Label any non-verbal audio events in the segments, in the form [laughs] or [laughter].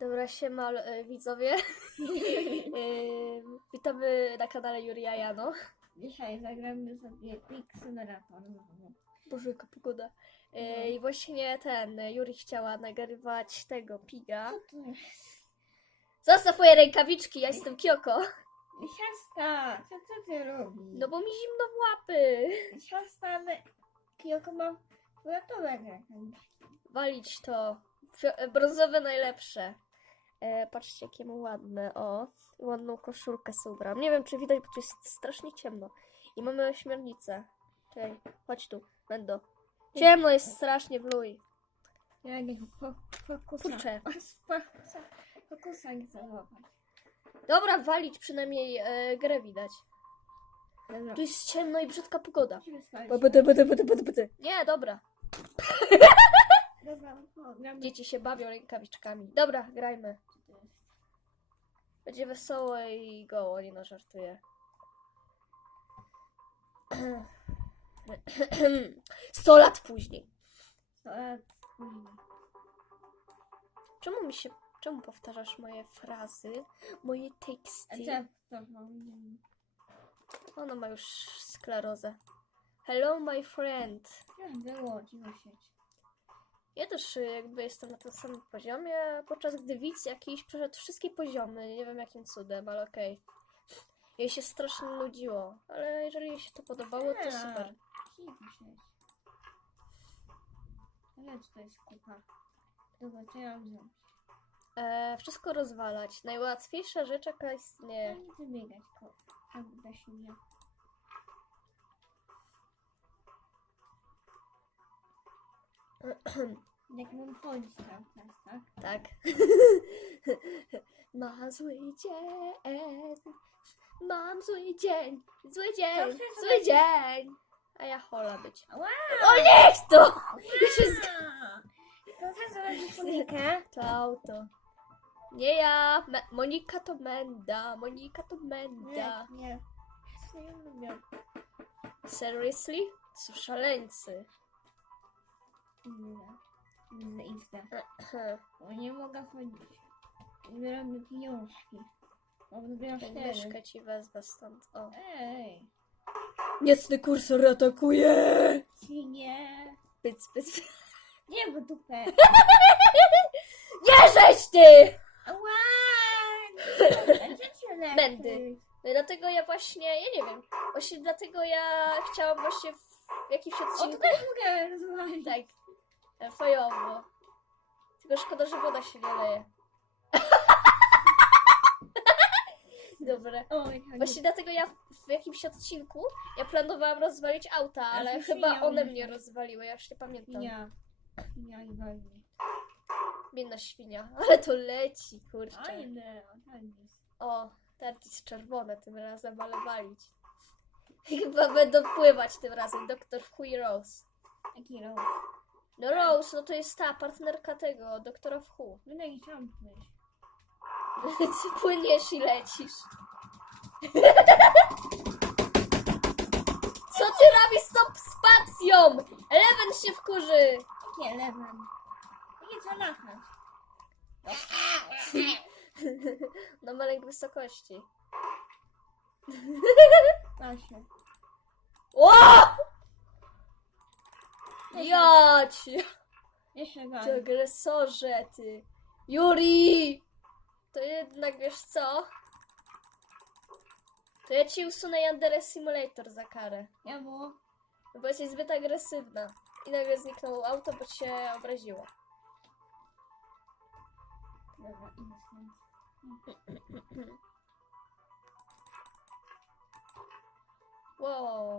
Dobra, siema e, widzowie. [laughs] E, Witamy na kanale Juria Jano. Dzisiaj zagramy sobie Pixelerator. Boże, jaka pogoda. E, I właśnie ten, e, Juri chciała nagrywać tego piga. Co to jest? Zostaw moje rękawiczki, ja jestem Kioko. Siasta, co, co ty robisz? No bo mi zimno w łapy. Siasta, ale Kyoko ma fioletowe rękawiczki. Walić to. Fio- e, Brązowe najlepsze. E, patrzcie, jakie mam ładne. O, ładną koszulkę sobie ubrałam. Nie wiem, czy widać, bo tu jest strasznie ciemno. I mamy ośmiornicę. Czekaj, chodź tu, będę. Ciemno jest strasznie w luj. Ja nie fo- fokusa. Kurczę. [laughs] Fokusa, fokusa nie. Dobra, walić przynajmniej e, grę widać. Dobra. Tu jest ciemno i brzydka pogoda. Nie, dobra. [laughs] Dzieci się bawią rękawiczkami. Dobra, grajmy. Będzie wesoło i goło, nie no, żartuję. [clears throat] Sto lat później. To, e, później. Czemu mi się... Czemu powtarzasz moje frazy? Moje teksty? Ona ma już sklerozę. Hello, my friend. Ci myśleć. Ja też y, jakby jestem na tym samym poziomie, podczas gdy widz jakiś przeszedł wszystkie poziomy. Nie wiem jakim cudem, ale okej. Jej się strasznie nudziło, ale jeżeli jej się to podobało, to Nie. super. Myśleć. Ale co to jest kupa? Dobra, co ja mam zrobić? E, wszystko rozwalać. Najłatwiejsza rzecz, jaka Ja istnieje. nie chcę biegać, ko. Tak się nie. [clears throat] Jak mam chodzić cały czas, tak? Tak. [laughs] Mam zły dzień. Mam zły dzień. Zły dzień. Zły dzień. A ja hola być. Ała! O niech to! Ja się zg- Proszę zobaczyć Monikę. [laughs] To auto. Nie ja. Me- Monika to Menda. Monika to Nie, Menda. nie. Ja nie lubię. Seriously? To są szaleńcy. Nie. Nie idę. Bo nie mogę chodzić. Zbieram mi pieniążki. Mam zbieram cztery. Myszkę ci wezmę stąd. O. Ej, Niecny kursor atakuje! ci nie. Pyc, pyc, pyc. Nie, bo dupę. [laughs] Nie żeś ty! Ała! [laughs] Gdzie cię lepiej? Mędy. No i dlatego ja właśnie, ja nie wiem, właśnie dlatego ja chciałam właśnie w jakimś O, odcinku, tutaj mogę rozwalić. tak, fajowo. Tylko szkoda, że woda się nie leje. [laughs] Jaka Właśnie dlatego ja w, jakimś odcinku, ja planowałam rozwalić auta, ale to chyba one mnie rozwaliły, ja już nie pamiętam. Świnia. Świnia i walnie. Biedna świnia, [laughs] ale to leci, kurczę. Fajne, fajne. O, teraz jest czerwone tym razem, ale walić. [laughs] Chyba będą pływać tym razem, Doktor Hui Rose. Jaki rok? No Rose, no to jest ta partnerka tego, doktora Whu. Będę ich czampić. Ty płyniesz i lecisz. [laughs] Co ty robisz z tą spacją? Eleven się wkurzy. Jakie eleven? Jakie co latać? No ma lęk wysokości. Pasie. [laughs] O! Ja cię, Jeszcze ty agresorze, ty. Juri! To jednak wiesz co? To ja ci usunę Yandere Simulator za karę. Ja było. No bo jesteś zbyt agresywna. I nagle zniknęło auto, bo się obraziło. Dobra, idę stąd. Wow.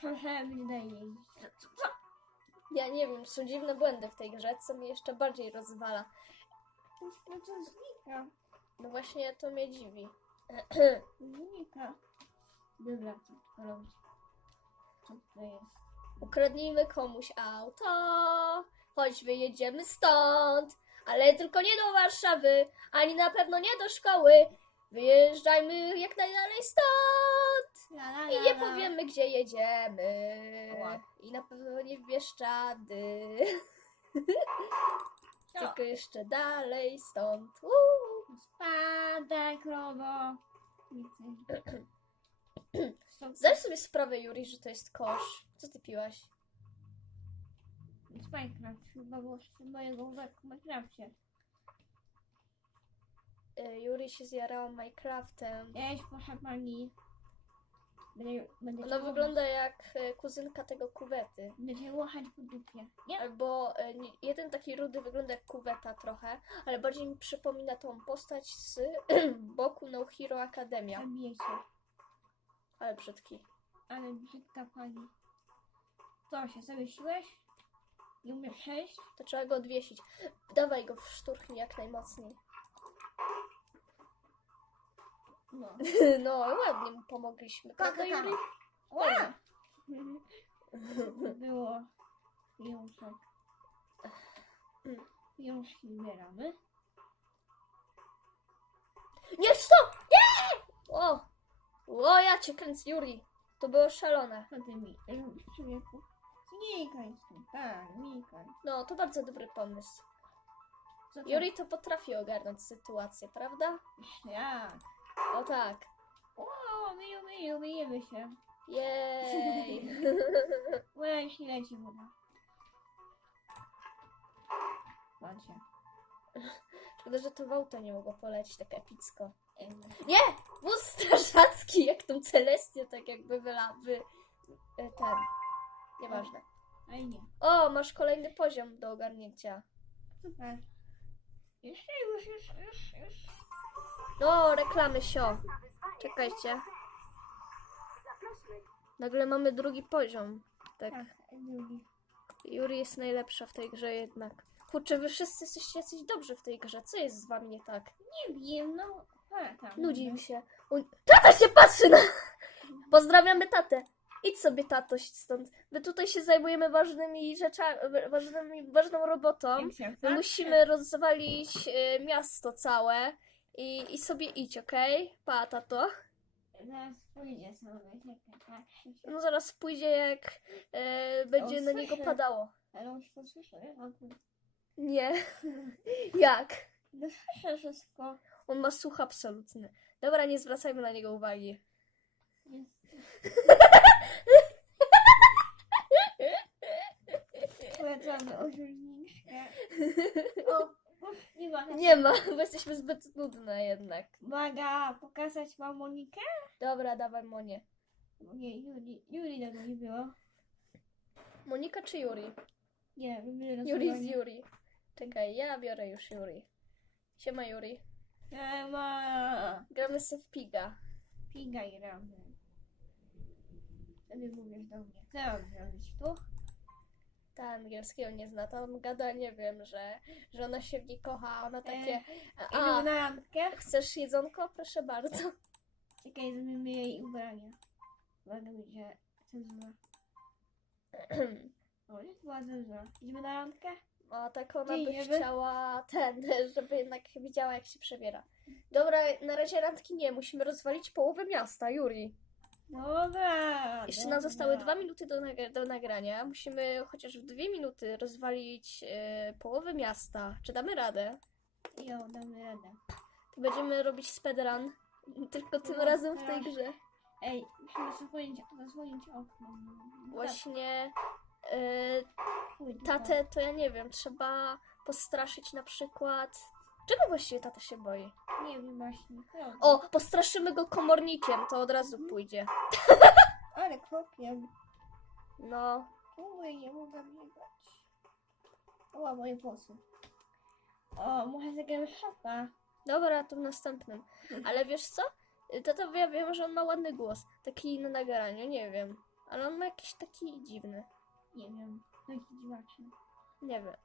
Co? co? Ja nie wiem, są dziwne błędy w tej grze, co mnie jeszcze bardziej rozwala. No to znika. No właśnie to mnie dziwi. Znika. Dobra, co to robić? Co to jest? Ukradnijmy komuś auto, choć wyjedziemy stąd, ale tylko nie do Warszawy, ani na pewno nie do szkoły. Wyjeżdżajmy jak najdalej stąd La, la, i nie la. powiemy, gdzie jedziemy. Ła. I na pewno nie w Bieszczady. Co? [laughs] Tylko jeszcze dalej stąd. Uuu. Spadaj, krowo. Zdaj sobie sprawę, Juri, że to jest kosz. Co ty piłaś? Z Minecraft. Chyba było z mojego worku w Minecrafcie. Y, Juri się zjarała Minecraftem. Cześć, proszę pani. Będę, będę Ona wygląda jak y, kuzynka tego kuwety. Cię łachać po dupie. Nie? Albo nie- jeden taki rudy wygląda jak kuweta trochę, ale bardziej mi przypomina tą postać z [clears throat] boku No Hero Academia. Zabiję. Ale brzydki. Ale brzydka pani. Co się, zawiesiłeś? Nie umiesz przejść? To trzeba go odwiesić. Dawaj go w szturchni jak najmocniej. No. [laughs] No, ładnie mu pomogliśmy. Prawda, Juri? Ła! [laughs] Było jążek. Jążki zbieramy. Nie, stop! Nie! O! O, ja cię kręcę, Juri. To było szalone. Co ty mi robisz, człowieku? Znikaj stąd, tak, znikaj. No, to bardzo dobry pomysł. Juri to potrafi ogarnąć sytuację, prawda? Jak? O tak. O, myju, myju, myjemy się. Jej. [laughs] Nie leci woda. Macie. Szkoda, że to w auto nie mogło polecieć tak epicko. Nie! Wóz strażacki, jak tą Celestię, tak jakby wyla... Wy... e, Ten. Nieważne. Ale nie. O, masz kolejny poziom do ogarnięcia. Super. Jeszcze, już, już, już, już. No, reklamy sio. Czekajcie. Nagle mamy drugi poziom. Tak. Tak, drugi. Juri jest najlepsza w tej grze jednak. Kurczę, wy wszyscy jesteście jacyś dobrzy w tej grze. Co jest z wami nie tak? Nie wiem, no. A, tam. Nudzi mi się. Tata się patrzy na... [laughs] Pozdrawiamy tatę. Idź sobie, tatoś, stąd. My tutaj się zajmujemy ważnymi rzeczami, ważnymi, ważną robotą. My patrzy, musimy rozwalić e, miasto całe. I, I sobie idź, okej? Pa, tato. Zaraz pójdzie sobie, czekaj, się. No zaraz pójdzie, jak e, będzie na niego padało. Ale on to słyszy, nie? [laughs] Jak? No słyszę wszystko. On ma słuch absolutny. Dobra, nie zwracajmy na niego uwagi. [laughs] Ożurniczkę. [laughs] O, nie ma. Nie [laughs] ma, bo jesteśmy zbyt nudne jednak. Uwaga, pokazać wam Monikę? Dobra, dawaj Monię. Nie, Juli, Juli tego nie było. Monika czy Juri? Nie, robimy Juri z. Juri. Czekaj, ja biorę już Juri. Siema Juri. Nie ma. Gramy sobie w Piga. Piga i gramy. Wtedy mówisz do mnie, co mam zrobić tu? Ta angielskiego nie zna, tam gada, nie wiem, że, że ona się w niej kocha, ona takie... A, na randkę? chcesz jedzonko? Proszę bardzo. Czekaj, zrobimy jej ubranie. Uwaga, będzie cenzura. O, jest była cenzura. Idziemy na randkę? O, tak ona Gdzie by chciała ten, [laughs] żeby jednak widziała jak się przebiera. Dobra, na razie randki nie, musimy rozwalić połowę miasta, Juri. Dobra. Jeszcze nam zostały dwa minuty do, nag- do nagrania. Musimy chociaż w dwie minuty rozwalić e, połowę miasta. Czy damy radę? Jo, damy radę. To będziemy robić speedrun. [laughs] Tylko tym No, razem w tej teraz. grze. Ej, musimy zasłonić, zasłonić okno. Właśnie e, tatę to ja nie wiem, trzeba postraszyć na przykład. Czego właściwie tata się boi? Nie wiem właśnie. O, postraszymy go komornikiem, to od razu pójdzie. [laughs] Ale krokiem. No, Uj, nie mogę biegać. O, moje włosy. O, może zagramy w dobra, to w następnym. Ale wiesz co? Tata, ja wiem, że on ma ładny głos. Taki na nagraniu, nie wiem. Ale on ma jakiś taki dziwny. Nie wiem. Taki dziwaczny. Nie wiem.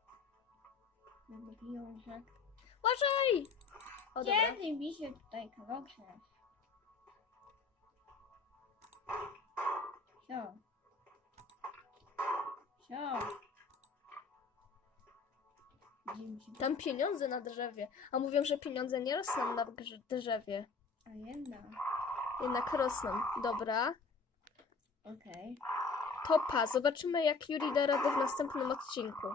Jakby wiążek. Uważaj! O, dobra. Kiedy mi się tutaj kawałczesz? Sio. Sio. Się... Tam pieniądze na drzewie. A mówią, że pieniądze nie rosną na grze- drzewie. A jedna. Jednak rosną. Dobra. Okej. Topa. Zobaczymy, jak Yuri da radę w następnym odcinku.